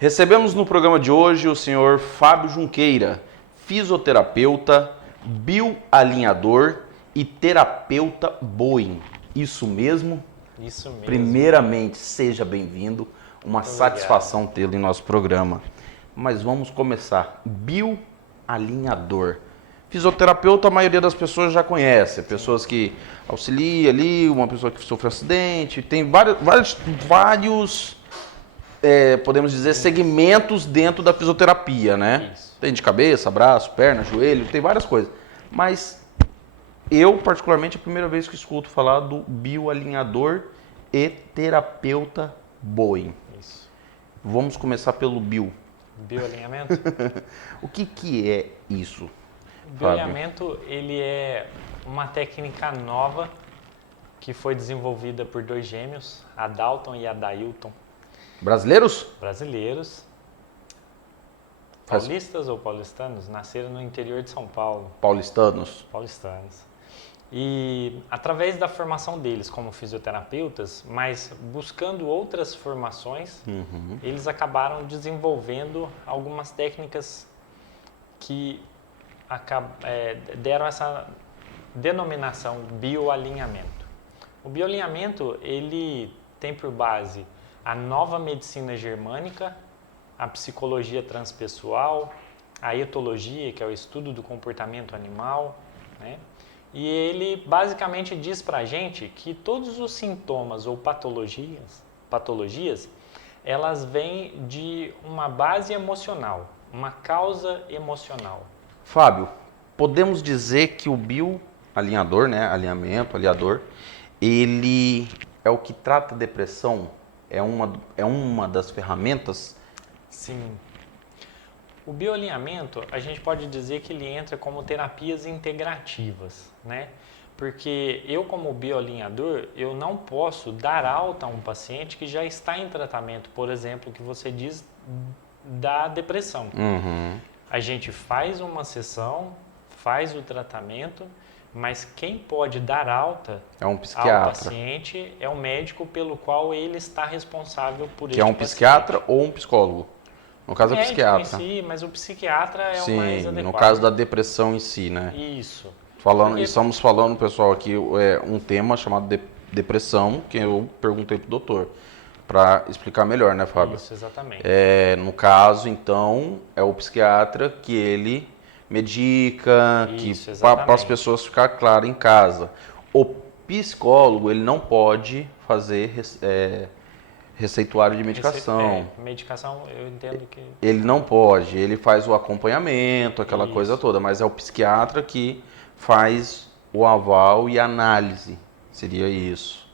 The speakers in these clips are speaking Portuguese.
Recebemos no programa de hoje o senhor Fábio Junqueira, fisioterapeuta, bioalinhador e terapeuta Boeing. Isso mesmo? Isso mesmo. Primeiramente, seja bem-vindo. Uma Muito satisfação tê-lo em nosso programa. Mas vamos começar. Bioalinhador. Fisioterapeuta, a maioria das pessoas já conhece. Pessoas que auxiliam ali, uma pessoa que sofreu acidente. Tem vários podemos dizer, segmentos dentro da fisioterapia, né? Isso. Tem de cabeça, braço, perna, joelho, tem várias coisas. Mas eu, particularmente, é a primeira vez que escuto falar do bioalinhador e terapeuta Boeing. Isso. Vamos começar pelo bio. Bioalinhamento? O que é isso? O bioalinhamento, ele é uma técnica nova que foi desenvolvida por dois gêmeos, a Dalton e a Dailton, Brasileiros? brasileiros, paulistas ou paulistanos, nasceram no interior de São Paulo, Paulistanos. paulistanos. E através da formação deles como fisioterapeutas, mas buscando outras formações, eles acabaram desenvolvendo algumas técnicas que deram essa denominação bioalinhamento. O bioalinhamento, ele tem por base a nova medicina germânica, a psicologia transpessoal, a etologia, que é o estudo do comportamento animal, né? E ele basicamente diz pra gente que todos os sintomas ou patologias, elas vêm de uma base emocional, uma causa emocional. Fábio, podemos dizer que o bioalinhador, né, alinhamento, alinhador, ele é o que trata a depressão? É uma das ferramentas? Sim. O bioalinhamento, a gente pode dizer que ele entra como terapias integrativas, né? Porque eu, como bioalinhador, eu não posso dar alta a um paciente que já está em tratamento, por exemplo, que você diz da depressão. A gente faz uma sessão, faz o tratamento, mas quem pode dar alta É um ao psiquiatra. paciente é o médico pelo qual ele está responsável por Que é um psiquiatra ou um psicólogo? No caso, é médico psiquiatra. em si, mas o psiquiatra é o mais Sim, adequado. no caso da depressão em si, né? Isso. Estamos falando, pessoal, aqui um tema chamado depressão, que eu perguntei pro doutor, para explicar melhor, né, Fábio? Isso, exatamente. No caso, então, é o psiquiatra que ele medica, Isso, para as exatamente. pessoas ficar claro em casa. O psicólogo, ele não pode fazer receituário de medicação. Medicação, eu entendo que... Ele não pode, ele faz o acompanhamento, aquela Isso. coisa toda, mas é o psiquiatra que faz o aval e a análise, seria isso.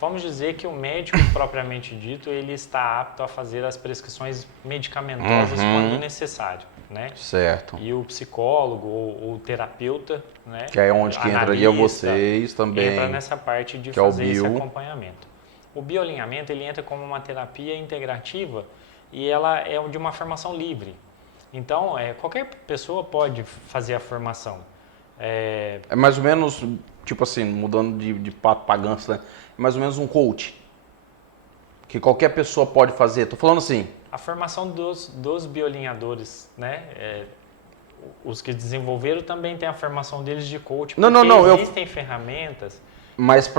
Vamos dizer que o médico, propriamente dito, ele está apto a fazer as prescrições medicamentosas quando necessário, né? Certo. E o psicólogo ou o terapeuta, né? Que é onde que entraria analista, vocês também. entra nessa parte de que é o fazer esse bio. acompanhamento. O bioalinhamento, ele entra como uma terapia integrativa e ela é de uma formação livre. Então, qualquer pessoa pode fazer a formação. É mais ou menos, tipo assim, mudando de pato pra ganso, né? É mais ou menos um coach. Que qualquer pessoa pode fazer. Tô falando assim. A formação dos bioalinhadores, né? Os que desenvolveram também tem a formação deles de coach, porque existem ferramentas. Mas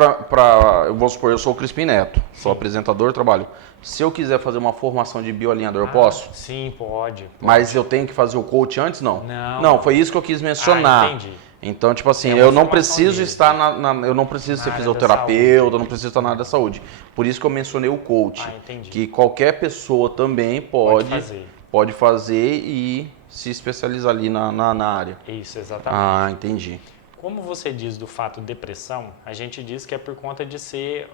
eu vou supor, eu sou o Crispim Neto, sou apresentador, trabalho. Se eu quiser fazer uma formação de bioalinhador, eu posso? Sim, pode. Mas eu tenho que fazer o coach antes? Não. Não. Foi isso que eu quis mencionar. Entendi. Então, tipo assim, É uma eu não formação preciso deles. estar eu não preciso ser área da fisioterapeuta, saúde. eu não preciso estar na área da saúde. Por isso que eu mencionei o coach. Entendi. Que qualquer pessoa também pode fazer e se especializar ali na área. Isso, exatamente. Entendi. Como você diz do fato depressão, a gente diz que é por conta de ser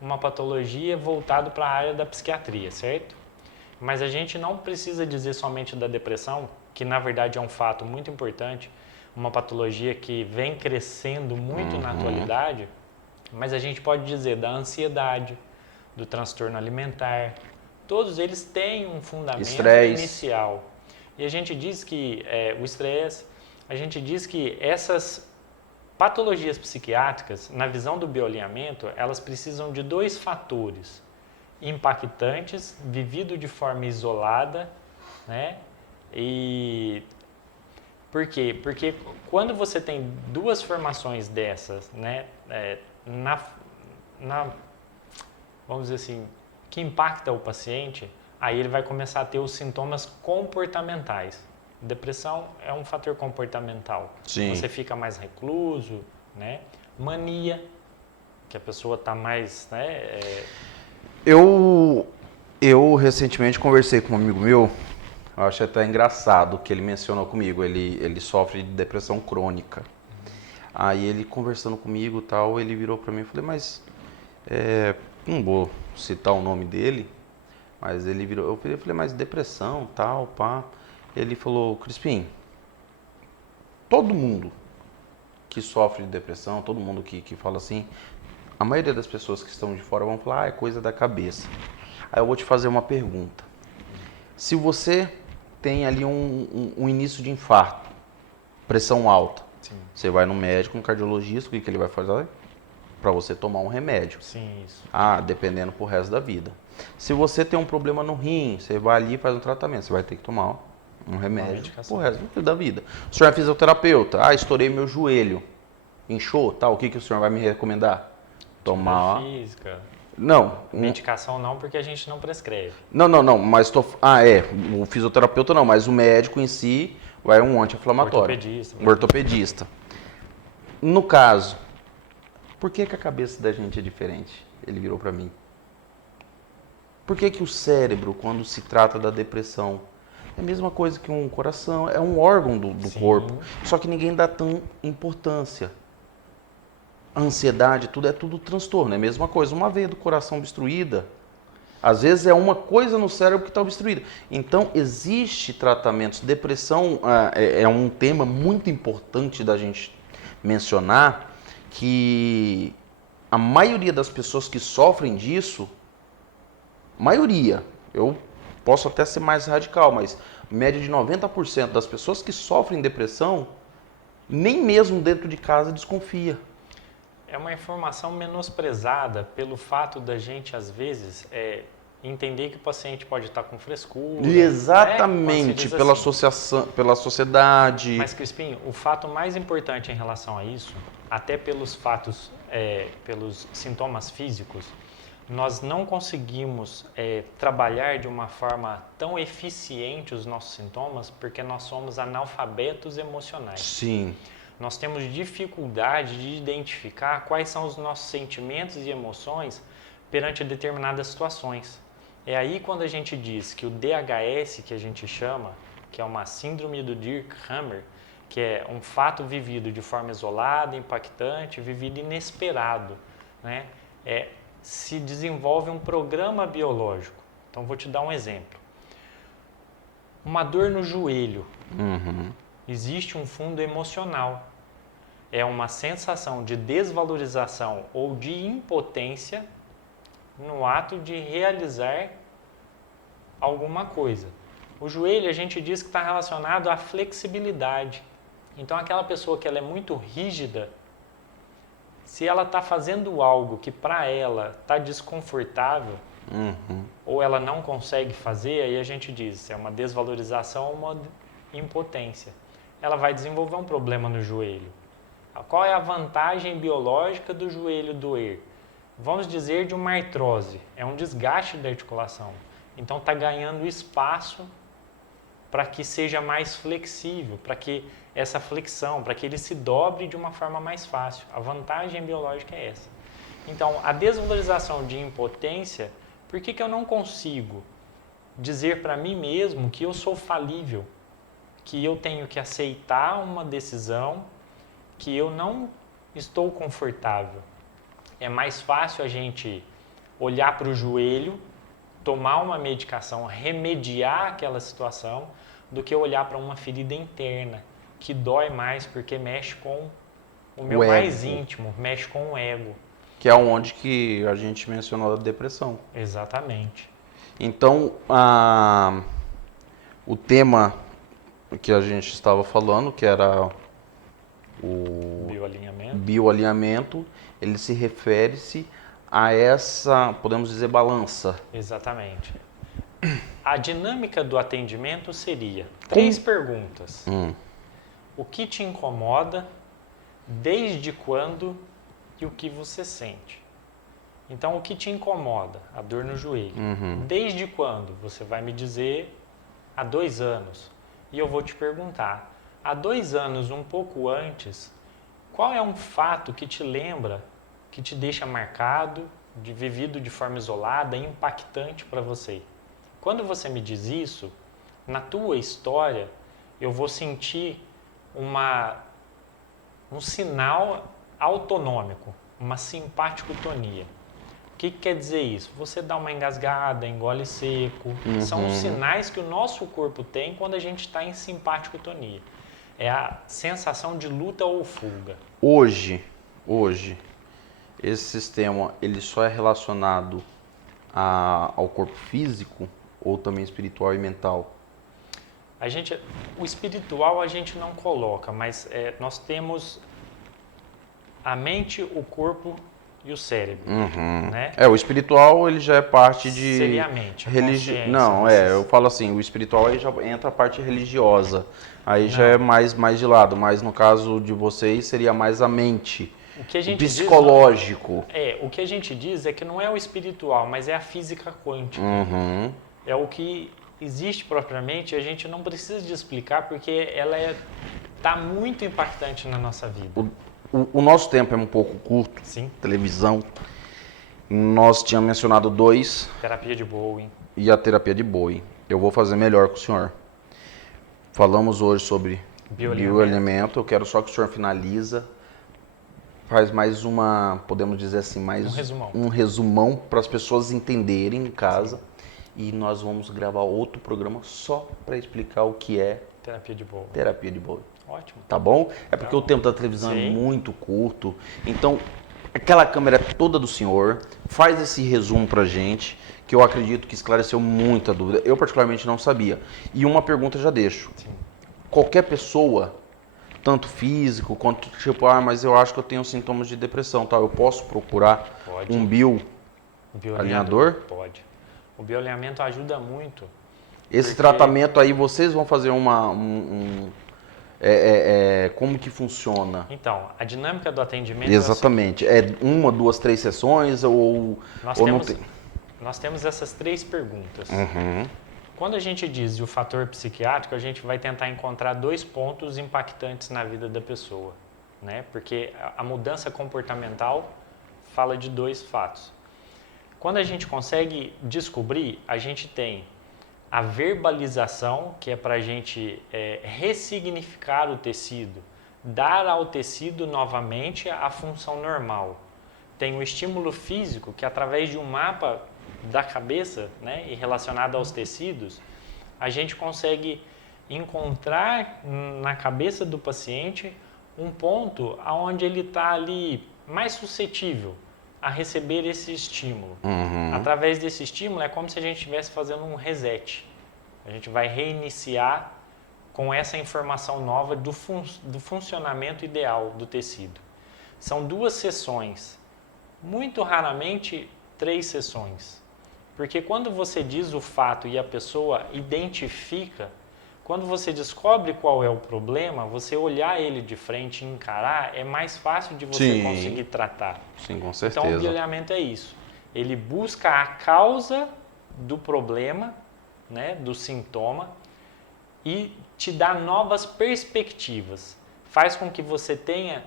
uma patologia voltada para a área da psiquiatria, certo? Mas a gente não precisa dizer somente da depressão, que na verdade é um fato muito importante, uma patologia que vem crescendo muito na atualidade, mas a gente pode dizer da ansiedade, do transtorno alimentar, todos eles têm um fundamento inicial. E a gente diz que o estresse, a gente diz que essas patologias psiquiátricas, na visão do bioalinhamento, elas precisam de dois fatores impactantes, vivido de forma isolada, né? E por quê? Porque quando você tem duas formações dessas, né, vamos dizer assim, que impacta o paciente, aí ele vai começar a ter os sintomas comportamentais. Depressão é um fator comportamental. Sim. Você fica mais recluso, né? Mania, que a pessoa está mais, né? Eu recentemente conversei com um amigo meu, eu acho até engraçado que ele mencionou comigo, ele sofre de depressão crônica. Aí ele conversando comigo e tal, ele virou pra mim e falei, mas, não vou citar o nome dele, mas ele virou, eu falei, mas depressão, tal, pá. Ele falou, Crispim, todo mundo que sofre de depressão, todo mundo que fala assim, a maioria das pessoas que estão de fora vão falar, é coisa da cabeça. Aí eu vou te fazer uma pergunta. Se você tem ali um início de infarto, pressão alta, Sim. Você vai no médico, um cardiologista, o que ele vai fazer? Para você tomar um remédio. Sim, isso. Dependendo pro resto da vida. Se você tem um problema no rim, você vai ali e faz um tratamento, você vai ter que tomar um remédio pro resto da vida. O senhor é fisioterapeuta, estourei meu joelho, inchou, tal, o que o senhor vai me recomendar? Tomar... Física. Não. Medicação não, porque a gente não prescreve. Não, mas o fisioterapeuta não, mas o médico em si vai um anti-inflamatório. Ortopedista. No caso, por que a cabeça da gente é diferente? Ele virou pra mim. Por que o cérebro, quando se trata da depressão, é a mesma coisa que um coração, é um órgão do corpo, só que ninguém dá tão importância. A ansiedade, tudo é tudo transtorno, é a mesma coisa. Uma veia do coração obstruída, às vezes é uma coisa no cérebro que está obstruída. Então, existe tratamentos. Depressão é um tema muito importante da gente mencionar, que a maioria das pessoas que sofrem disso, eu posso até ser mais radical, mas média de 90% das pessoas que sofrem depressão, nem mesmo dentro de casa desconfia. É uma informação menosprezada pelo fato da gente, às vezes, entender que o paciente pode estar com frescura. Exatamente, pela associação, pela sociedade. Mas, Crispim, o fato mais importante em relação a isso, até pelos fatos, pelos sintomas físicos, nós não conseguimos trabalhar de uma forma tão eficiente os nossos sintomas porque nós somos analfabetos emocionais. Sim. Nós temos dificuldade de identificar quais são os nossos sentimentos e emoções perante determinadas situações. É aí quando a gente diz que o DHS, que a gente chama, que é uma síndrome do Dirkhammer, que é um fato vivido de forma isolada, impactante, vivido inesperado, né? Se desenvolve um programa biológico. Então, vou te dar um exemplo. Uma dor no joelho. Existe um fundo emocional. É uma sensação de desvalorização ou de impotência no ato de realizar alguma coisa. O joelho, a gente diz que está relacionado à flexibilidade. Então, aquela pessoa que ela é muito rígida, se ela está fazendo algo que para ela está desconfortável, ou ela não consegue fazer, aí a gente diz, é uma desvalorização ou uma impotência. Ela vai desenvolver um problema no joelho. Qual é a vantagem biológica do joelho doer? Vamos dizer de uma artrose, é um desgaste da articulação. Então está ganhando espaço para que seja mais flexível, para que essa flexão, para que ele se dobre de uma forma mais fácil. A vantagem biológica é essa. Então, a desvalorização de impotência, por que eu não consigo dizer para mim mesmo que eu sou falível, que eu tenho que aceitar uma decisão que eu não estou confortável? É mais fácil a gente olhar para o joelho, tomar uma medicação, remediar aquela situação, do que olhar para uma ferida interna, que dói mais porque mexe com o meu mais íntimo, mexe com o ego. Que é onde que a gente mencionou a depressão. Exatamente. Então, o tema que a gente estava falando, que era o bioalinhamento, ele se refere-se a essa, podemos dizer, balança. Exatamente. A dinâmica do atendimento seria 3 perguntas. O que te incomoda, desde quando e o que você sente? Então, o que te incomoda? A dor no joelho. Desde quando? Você vai me dizer há 2 anos. E eu vou te perguntar, há 2 anos, um pouco antes, qual é um fato que te lembra, que te deixa marcado, vivido de forma isolada, impactante para você? Quando você me diz isso, na tua história, eu vou sentir um sinal autonômico, uma simpaticotonia. O que quer dizer isso? Você dá uma engasgada, engole seco. São os sinais que o nosso corpo tem quando a gente está em simpaticotonia. É a sensação de luta ou fuga. Hoje, esse sistema, ele só é relacionado ao corpo físico ou também espiritual e mental? O espiritual a gente não coloca, mas nós temos a mente, o corpo e o cérebro, né? O espiritual, ele já é parte de... Seria a mente, a consciência, Não, eu falo assim, o espiritual aí já entra a parte religiosa, aí já é mais de lado, mas no caso de vocês seria mais a mente, o psicológico. O que a gente diz é que não é o espiritual, mas é a física quântica. É o que existe propriamente, a gente não precisa de explicar porque ela está muito impactante na nossa vida. O nosso tempo é um pouco curto. Sim. Televisão. Nós tínhamos mencionado 2. Terapia de Bowen. E a terapia de Bowen. Eu vou fazer melhor com o senhor. Falamos hoje sobre bioalimento. Eu quero só que o senhor finaliza. Faz mais podemos dizer assim, um resumão para as pessoas entenderem em casa. Sim. E nós vamos gravar outro programa só para explicar o que é terapia de Bowen. Terapia de Bowen. Ótimo. Tá bom? É porque o tempo da televisão é muito curto. Então, aquela câmera toda do senhor, faz esse resumo pra gente, que eu acredito que esclareceu muita dúvida. Eu particularmente não sabia. E uma pergunta já deixo. Sim. Qualquer pessoa, tanto físico quanto tipo, mas eu acho que eu tenho sintomas de depressão, tá? Eu posso procurar um bioalinhador? Pode. O bioalinhamento ajuda muito. Esse tratamento aí, vocês vão fazer como que funciona? Então, a dinâmica do atendimento... Exatamente. É 1, 2, 3 sessões ou não tem? Nós temos essas 3 perguntas. Quando a gente diz o fator psiquiátrico, a gente vai tentar encontrar 2 pontos impactantes na vida da pessoa, né? Porque a mudança comportamental fala de 2 fatos. Quando a gente consegue descobrir, a gente tem a verbalização, que é para a gente ressignificar o tecido, dar ao tecido novamente a função normal. Tem o estímulo físico, que através de um mapa da cabeça, né, e relacionado aos tecidos, a gente consegue encontrar na cabeça do paciente um ponto onde ele está ali mais suscetível a receber esse estímulo. Através desse estímulo é como se a gente estivesse fazendo um reset. A gente vai reiniciar com essa informação nova do funcionamento ideal do tecido. São 2 sessões, muito raramente 3 sessões. Porque quando você diz o fato e a pessoa identifica, quando você descobre qual é o problema, você olhar ele de frente e encarar, é mais fácil de você conseguir tratar. Sim, com certeza. Então, o bioalinhamento é isso. Ele busca a causa do problema, né, do sintoma, e te dá novas perspectivas. Faz com que você tenha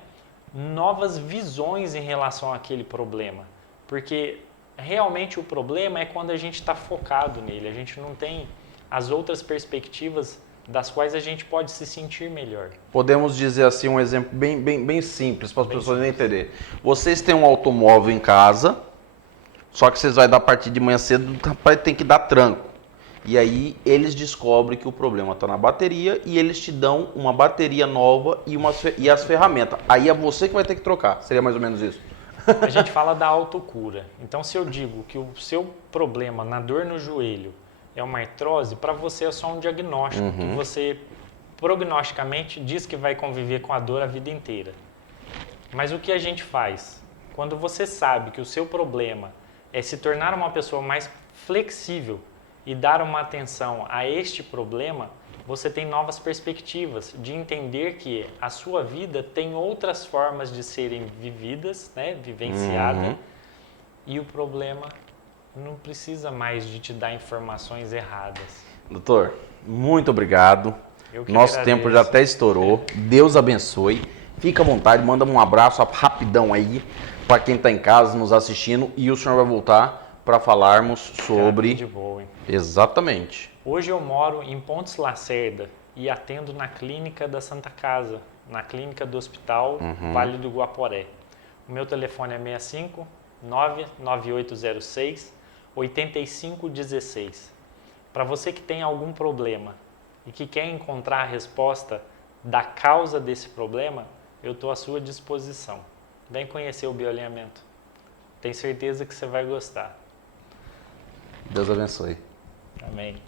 novas visões em relação àquele problema. Porque realmente o problema é quando a gente está focado nele. A gente não tem as outras perspectivas das quais a gente pode se sentir melhor. Podemos dizer assim, um exemplo bem simples para as pessoas entenderem. Vocês têm um automóvel em casa, só que vocês vão dar a partir de manhã cedo, tem que dar tranco. E aí eles descobrem que o problema está na bateria e eles te dão uma bateria nova e as ferramentas. Aí é você que vai ter que trocar. Seria mais ou menos isso? A gente fala da autocura. Então, se eu digo que o seu problema na dor no joelho é uma artrose, para você é só um diagnóstico, que você prognosticamente diz que vai conviver com a dor a vida inteira. Mas o que a gente faz Quando você sabe que o seu problema é se tornar uma pessoa mais flexível e dar uma atenção a este problema, você tem novas perspectivas de entender que a sua vida tem outras formas de serem vividas, né, vivenciada, e o problema não precisa mais de te dar informações erradas. Doutor, muito obrigado. Eu que Nosso agradeço. tempo já até estourou. Deus abençoe. Fica à vontade, manda um abraço rapidão aí para quem está em casa nos assistindo e o senhor vai voltar para falarmos sobre... De boa, hein? Exatamente. Hoje eu moro em Pontes Lacerda e atendo na clínica da Santa Casa, na clínica do Hospital Vale do Guaporé. O meu telefone é 65 99806 8516. Para você que tem algum problema e que quer encontrar a resposta da causa desse problema, eu estou à sua disposição. Vem conhecer o bioalinhamento. Tenho certeza que você vai gostar. Deus abençoe. Amém.